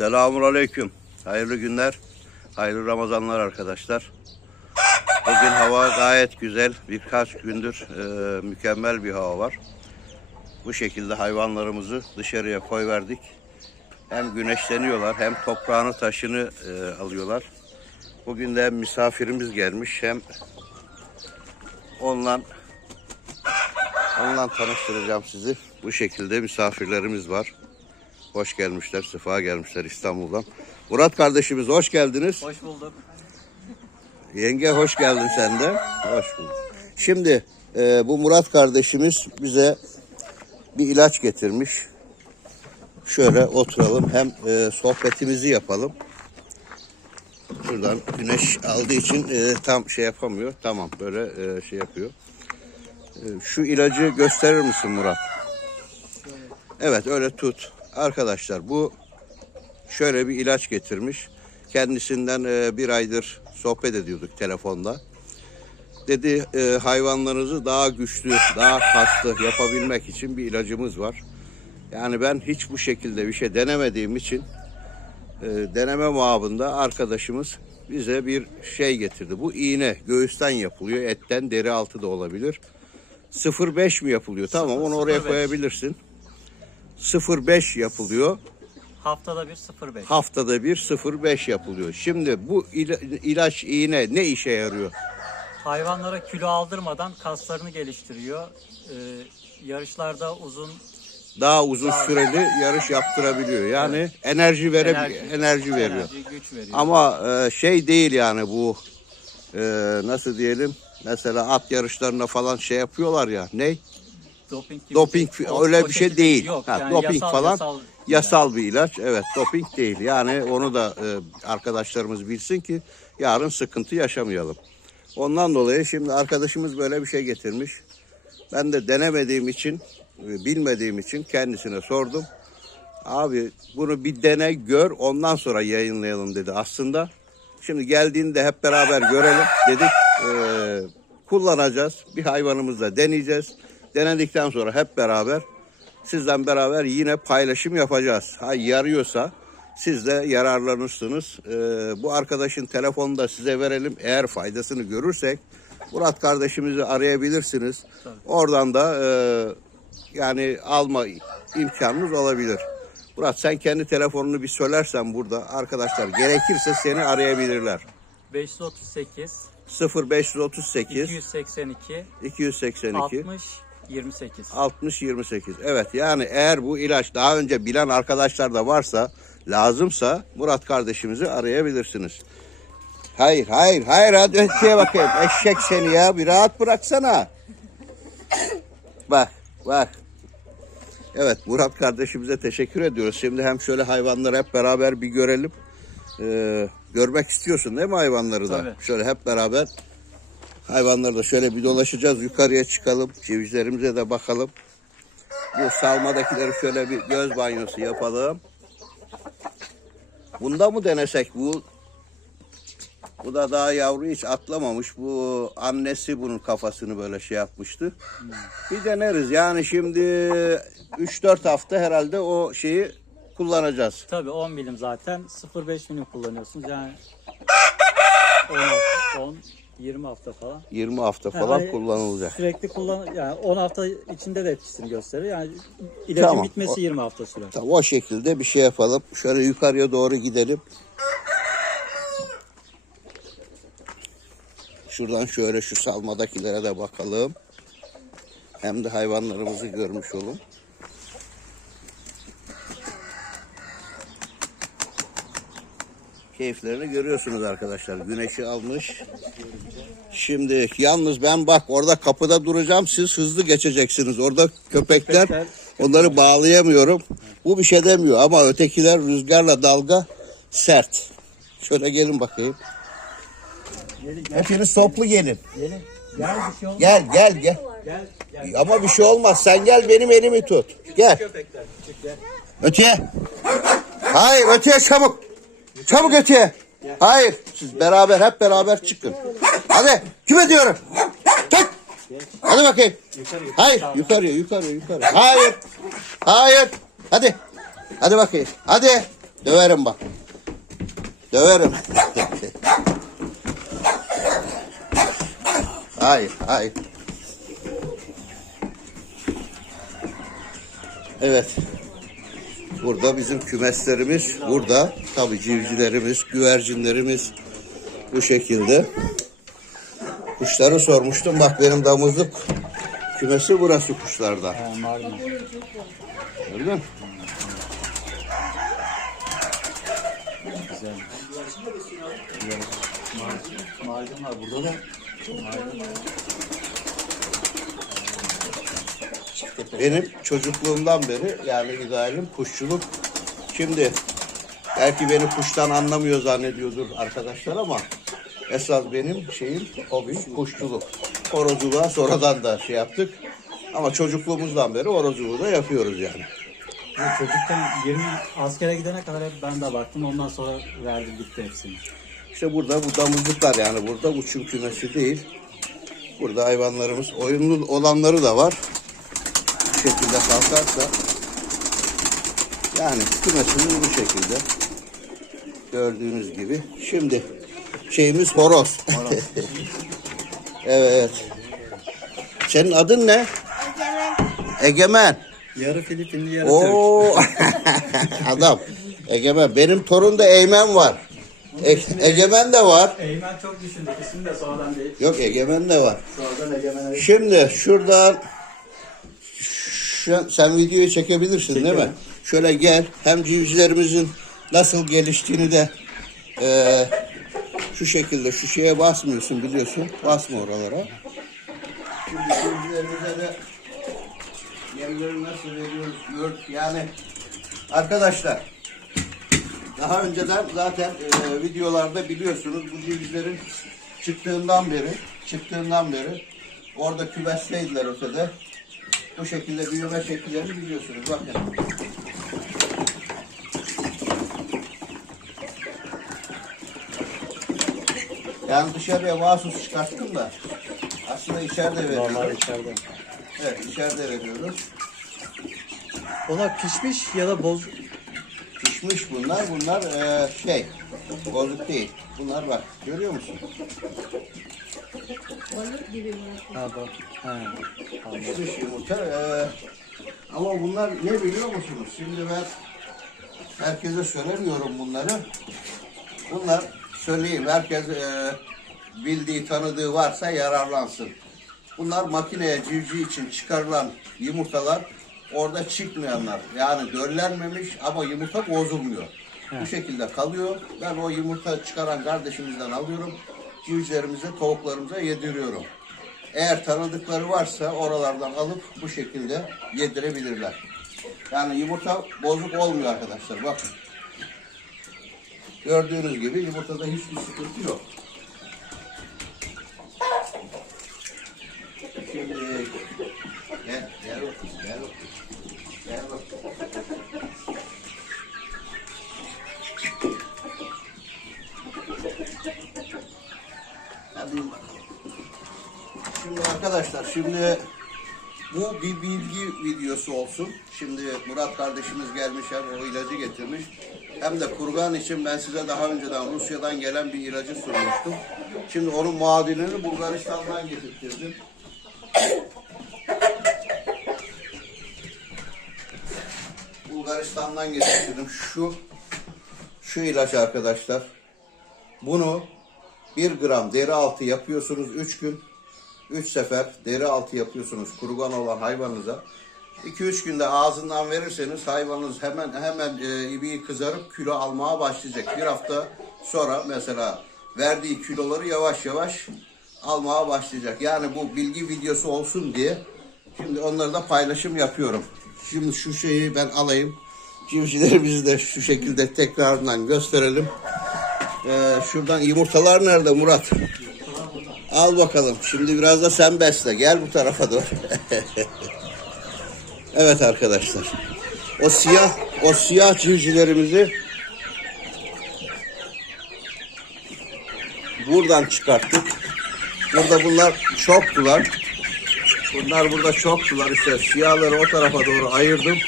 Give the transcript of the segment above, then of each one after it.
Selamun Aleyküm. Hayırlı günler. Hayırlı Ramazanlar arkadaşlar. Bugün hava gayet güzel. Birkaç gündür e, mükemmel bir hava var. Bu şekilde hayvanlarımızı dışarıya koyverdik. Hem güneşleniyorlar hem toprağını taşını e, alıyorlar. Bugün de misafirimiz gelmiş hem onunla onunla tanıştıracağım sizi. Bu şekilde misafirlerimiz var. Hoş gelmişler, sefa gelmişler İstanbul'dan. Murat kardeşimiz hoş geldiniz. Hoş bulduk. Yenge hoş geldin sen de. Hoş bulduk. Şimdi e, bu Murat kardeşimiz bize bir ilaç getirmiş. Şöyle oturalım hem e, sohbetimizi yapalım. Şuradan güneş aldığı için e, tam şey yapamıyor. Tamam böyle e, şey yapıyor. E, şu ilacı gösterir misin Murat? Evet öyle tut. Arkadaşlar bu şöyle bir ilaç getirmiş. Kendisinden e, bir aydır sohbet ediyorduk telefonda. Dedi e, hayvanlarınızı daha güçlü, daha kaslı yapabilmek için bir ilacımız var. Yani ben hiç bu şekilde bir şey denemediğim için e, deneme muabında arkadaşımız bize bir şey getirdi. Bu iğne göğüsten yapılıyor. Etten deri altı da olabilir. 0.5 mi yapılıyor? Tamam onu oraya 0.5. koyabilirsin. 0.5 yapılıyor. Haftada bir 05. Haftada bir 0.5 yapılıyor. Şimdi bu ila- ilaç iğne ne işe yarıyor? Hayvanlara kilo aldırmadan kaslarını geliştiriyor. Ee, yarışlarda uzun Daha uzun süreli yarış yaptırabiliyor. Yani enerji vere enerji, enerji, veriyor. enerji, güç veriyor. Ama e, şey değil yani bu e, nasıl diyelim? Mesela at yarışlarına falan şey yapıyorlar ya. Ne? Doping gibi Doping o- öyle bir şey değil. Yok, Ha, yani doping yasal, falan yasal, yasal bir ilaç. Evet, doping değil. Yani onu da e, arkadaşlarımız bilsin ki yarın sıkıntı yaşamayalım. Ondan dolayı şimdi arkadaşımız böyle bir şey getirmiş. Ben de denemediğim için, e, bilmediğim için kendisine sordum. Abi bunu bir dene gör ondan sonra yayınlayalım dedi aslında. Şimdi geldiğinde hep beraber görelim dedik. E, kullanacağız. Bir hayvanımızla deneyeceğiz. Denedikten sonra hep beraber sizden beraber yine paylaşım yapacağız. Ha yarıyorsa siz de yararlanırsınız. E, bu arkadaşın telefonunu da size verelim. Eğer faydasını görürsek Murat kardeşimizi arayabilirsiniz. Oradan da e, yani alma imkanınız olabilir. Murat sen kendi telefonunu bir söylersen burada arkadaşlar gerekirse seni arayabilirler. 538 0538 282 282 60 28. 60 28. Evet yani eğer bu ilaç daha önce bilen arkadaşlar da varsa lazımsa Murat kardeşimizi arayabilirsiniz. Hayır hayır hayır hadi öteye bakayım. Eşek seni ya bir rahat bıraksana. Bak bak. Evet Murat kardeşimize teşekkür ediyoruz. Şimdi hem şöyle hayvanları hep beraber bir görelim. Ee, görmek istiyorsun değil mi hayvanları da? Tabii. Şöyle hep beraber hayvanları da şöyle bir dolaşacağız. Yukarıya çıkalım. Cevizlerimize de bakalım. Bu salmadakileri şöyle bir göz banyosu yapalım. Bunda mı denesek bu? Bu da daha yavru hiç atlamamış. Bu annesi bunun kafasını böyle şey yapmıştı. Bir deneriz. Yani şimdi 3-4 hafta herhalde o şeyi kullanacağız. Tabii 10 milim zaten 0.5 milim kullanıyorsunuz yani 10, 10 20 hafta falan. 20 hafta falan Yani kullanılacak. Sürekli kullan yani 10 hafta içinde de etkisini gösterir. Yani ilacın Tamam. bitmesi O- 20 hafta sürer. Tamam, o şekilde bir şey yapalım. Şöyle yukarıya doğru gidelim. Şuradan şöyle şu salmadakilere de bakalım. Hem de hayvanlarımızı görmüş olun. Keyiflerini görüyorsunuz arkadaşlar. Güneşi almış. Şimdi yalnız ben bak orada kapıda duracağım. Siz hızlı geçeceksiniz. Orada köpekler onları bağlayamıyorum. Bu bir şey demiyor ama ötekiler rüzgarla dalga sert. Şöyle gelin bakayım. Hepiniz toplu gelin. Gelin. Gel bir şey olmaz. Gel gel gel. Gel. gel. Ama bir şey olmaz. Sen gel benim elimi tut. Gel. Öteye. Hayır öteye çabuk. Çabuk öteye. Hayır. Siz beraber hep beraber çıkın. Hadi. Kim ediyorum? Tut. Hadi bakayım. Hayır. Yukarıya yukarıya yukarıya. Hayır. Hayır. Hadi. Hadi bakayım. Hadi. Döverim bak. Döverim. hayır, hayır. Evet. Burada bizim kümeslerimiz, burada tabii civcivlerimiz, güvercinlerimiz bu şekilde. Kuşları sormuştum. Bak benim damızlık kümesi burası Mardin. Gördün mü? Güzel. Güzel. Mardin var burada da. Benim çocukluğumdan beri yani idealim kuşçuluk. Şimdi belki beni kuştan anlamıyor zannediyordur arkadaşlar ama esas benim şeyim hobi kuşçuluk. Horozculuğa sonradan da şey yaptık. Ama çocukluğumuzdan beri horozculuğu da yapıyoruz yani. Bu Çocukken 20 askere gidene kadar hep ben de baktım. Ondan sonra verdim gitti hepsini. İşte burada bu damızlıklar yani burada uçum kümesi değil. Burada hayvanlarımız oyunlu olanları da var. Bu şekilde kalkarsa yani kümesimiz bu şekilde. Gördüğünüz gibi. Şimdi şeyimiz horoz. evet. Senin adın ne? Egemen. Yarı Filipinli yarı Türk. Oo. Adam. Egemen. Benim torun da Eymen var. E- Egemen de var. Eymen çok düşündük. İsmi de sonradan değil. Yok Egemen de var. Sonradan Egemen'e Şimdi şuradan şu, sen videoyu çekebilirsin değil mi? Çekelim. Şöyle gel. Hem civcivlerimizin nasıl geliştiğini de e, şu şekilde şu şeye basmıyorsun biliyorsun. Basma oralara. Şimdi civcivlerimize de yemleri nasıl veriyoruz gör. Yani arkadaşlar daha önceden zaten e, videolarda biliyorsunuz bu civcivlerin çıktığından beri çıktığından beri orada kümesteydiler ötede. Bu şekilde büyüme şekillerini biliyorsunuz. Bakın. Yani dışarıya mahsus çıkarttım da aslında içeride Normal veriyoruz. içeride. Evet içeride veriyoruz. Onlar pişmiş ya da boz. Pişmiş bunlar. Bunlar eee, şey bozuk değil. Bunlar bak görüyor musun? Balık gibi mi? Ha bak. Ha. Anladım. Pişmiş yumurta. eee, ama bunlar ne biliyor musunuz? Şimdi ben herkese söylemiyorum bunları. Bunlar söyleyeyim. Herkes eee, bildiği, tanıdığı varsa yararlansın. Bunlar makineye civciv için çıkarılan yumurtalar orada çıkmayanlar. Yani döllenmemiş ama yumurta bozulmuyor. Bu şekilde kalıyor. Ben o yumurta çıkaran kardeşimizden alıyorum. Civcivlerimize, tavuklarımıza yediriyorum. Eğer tanıdıkları varsa oralardan alıp bu şekilde yedirebilirler. Yani yumurta bozuk olmuyor arkadaşlar. Bakın. Gördüğünüz gibi yumurtada hiçbir sıkıntı yok. Şimdi gel, gel gel. Gel. Hadi. Şimdi arkadaşlar şimdi bu bir bilgi videosu olsun. Şimdi Murat kardeşimiz gelmiş hem o ilacı getirmiş. Hem de kurgan için ben size daha önceden Rusya'dan gelen bir ilacı sunmuştum. Şimdi onun muadilini Bulgaristan'dan getirttirdim. Bulgaristan'dan getirdim. Şu şu ilaç arkadaşlar. Bunu 1 gram deri altı yapıyorsunuz 3 gün. 3 sefer deri altı yapıyorsunuz kurugan olan hayvanınıza. 2-3 günde ağzından verirseniz hayvanınız hemen hemen e, ibiği kızarıp kilo almaya başlayacak. Bir hafta sonra mesela verdiği kiloları yavaş yavaş almaya başlayacak. Yani bu bilgi videosu olsun diye şimdi onları da paylaşım yapıyorum. Şimdi şu şeyi ben alayım. Civcivlerimizi de şu şekilde tekrardan gösterelim. Ee, şuradan yumurtalar nerede Murat? Al bakalım. Şimdi biraz da sen besle. Gel bu tarafa doğru. evet arkadaşlar. O siyah o siyah civcivlerimizi buradan çıkarttık. Burada bunlar çoktular. Bunlar burada çoktular. İşte siyahları o tarafa doğru ayırdım.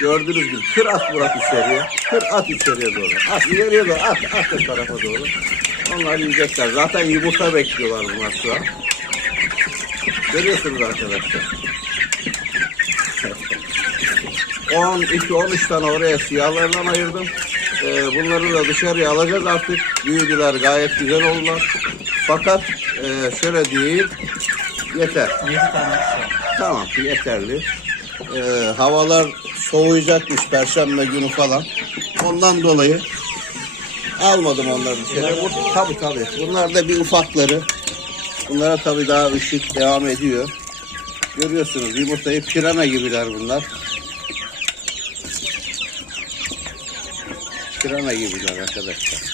Gördüğünüz gibi kır at Murat içeriye. Kır at içeriye doğru. At ileriye doğru. At, at o tarafa doğru. Onlar yiyecekler. Zaten yumurta bekliyorlar bunlar şu an. Görüyorsunuz arkadaşlar. 12-13 tane oraya siyahlardan ayırdım. Ee, bunları da dışarıya alacağız artık. Büyüdüler gayet güzel oldular. Fakat e, şöyle diyeyim yeter. 7 tane. Tamam yeterli. Ee, havalar soğuyacakmış perşembe günü falan. Ondan dolayı almadım onları dışarı. Bu, tabii tabii. Bunlar da bir ufakları. Bunlara tabii daha ışık devam ediyor. Görüyorsunuz yumurtayı pirana gibiler bunlar. Pirana gibiler arkadaşlar.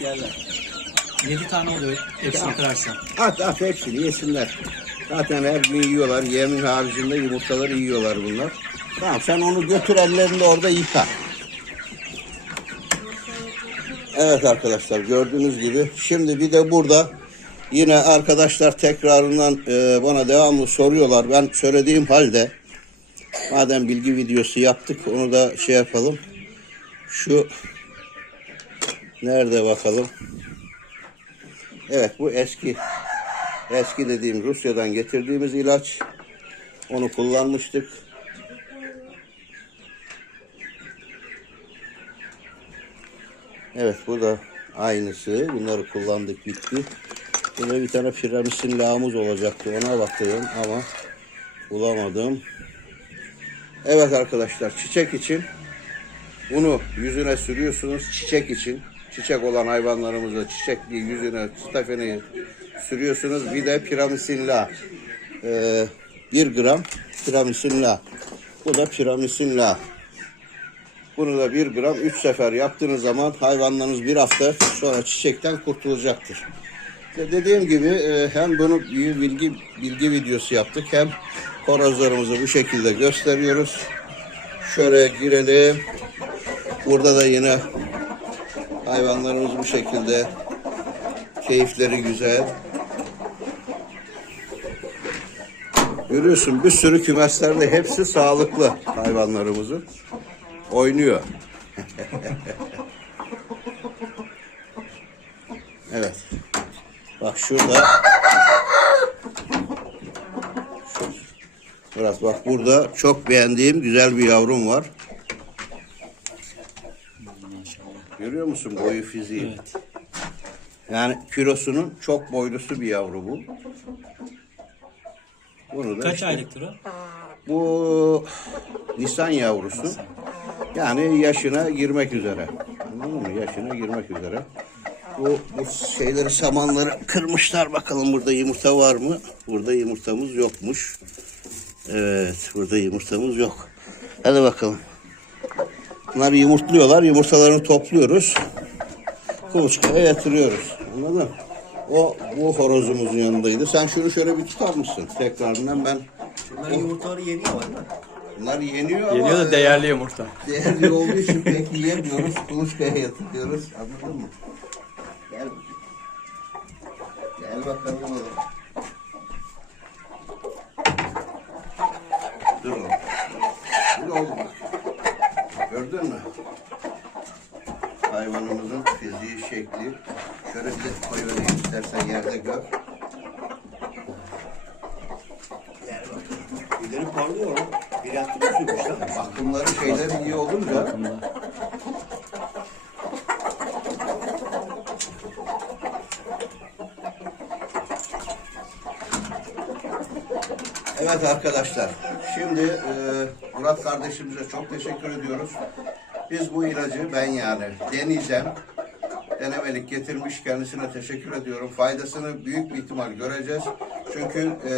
Yerler. 7 tane oluyor hepsini kırarsan. At at hepsini yesinler. Zaten her gün yiyorlar. Yemin haricinde yumurtaları yiyorlar bunlar. Tamam sen onu götür ellerinde orada yıka. Evet arkadaşlar gördüğünüz gibi. Şimdi bir de burada yine arkadaşlar tekrarından e, bana devamlı soruyorlar. Ben söylediğim halde madem bilgi videosu yaptık onu da şey yapalım. Şu nerede bakalım? Evet bu eski eski dediğim Rusya'dan getirdiğimiz ilaç. Onu kullanmıştık. Evet bu da aynısı. Bunları kullandık bitti. Burada bir tane piramisin lağımız olacaktı. Ona bakıyorum ama bulamadım. Evet arkadaşlar çiçek için bunu yüzüne sürüyorsunuz. Çiçek için. Çiçek olan hayvanlarımızda çiçekli yüzüne stafeni sürüyorsunuz. Bir de piramisin la. Ee, 1 gram piramisin la. Bu da piramisin la. Bunu da 1 gram 3 sefer yaptığınız zaman hayvanlarınız bir hafta sonra çiçekten kurtulacaktır. İşte dediğim gibi e, hem bunu bir bilgi bilgi videosu yaptık hem horozlarımızı bu şekilde gösteriyoruz. Şöyle girelim. Burada da yine hayvanlarımız bu şekilde keyifleri güzel. Görüyorsun bir sürü kümeslerde hepsi sağlıklı hayvanlarımızın. Oynuyor. evet. Bak şurada. Murat bak burada çok beğendiğim güzel bir yavrum var. Görüyor musun boyu fiziği? Evet. Yani kilosunun çok boylusu bir yavru bu. Bunu da Kaç işte- aylıktır o? Bu Nisan yavrusu. Yani yaşına girmek üzere. Anladın mı? Yaşına girmek üzere. Bu, bu şeyleri samanları kırmışlar bakalım burada yumurta var mı? Burada yumurtamız yokmuş. Evet burada yumurtamız yok. Hadi bakalım. Bunlar yumurtluyorlar. Yumurtalarını topluyoruz. Kuluçkaya yatırıyoruz. Anladın mı? O bu horozumuzun yanındaydı. Sen şunu şöyle bir tutar mısın? Tekrarından ben Bunların yumurtaları yeniyor var mı? Bunlar yeniyor ama Geliyor da değerli yumurta. değerli olduğu için pek yiyemiyoruz. Kuluçkaya yatırıyoruz. Anladın mı? Gel. Bakalım oğlum. Dur oğlum. Dur oğlum. Gördün mü? Hayvanımızın fiziği, şekli. Şöyle bir koyuvereyim istersen yerde gör. Birileri parlıyor oğlum. Biri attı mı sürmüş lan? Bak bunların şeyleri iyi olunca Evet arkadaşlar, şimdi e, Murat kardeşimize çok teşekkür ediyoruz. Biz bu ilacı ben yani deneyeceğim. Denemelik getirmiş kendisine teşekkür ediyorum. Faydasını büyük bir ihtimal göreceğiz. Çünkü e,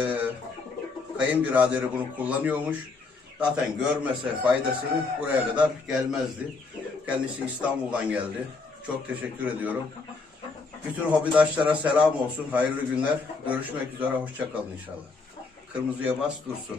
kayınbiraderi bunu kullanıyormuş. Zaten görmese faydasını buraya kadar gelmezdi. Kendisi İstanbul'dan geldi. Çok teşekkür ediyorum. Bütün hobidaşlara selam olsun. Hayırlı günler. Görüşmek üzere. Hoşçakalın inşallah. Kırmızıya bas dursun.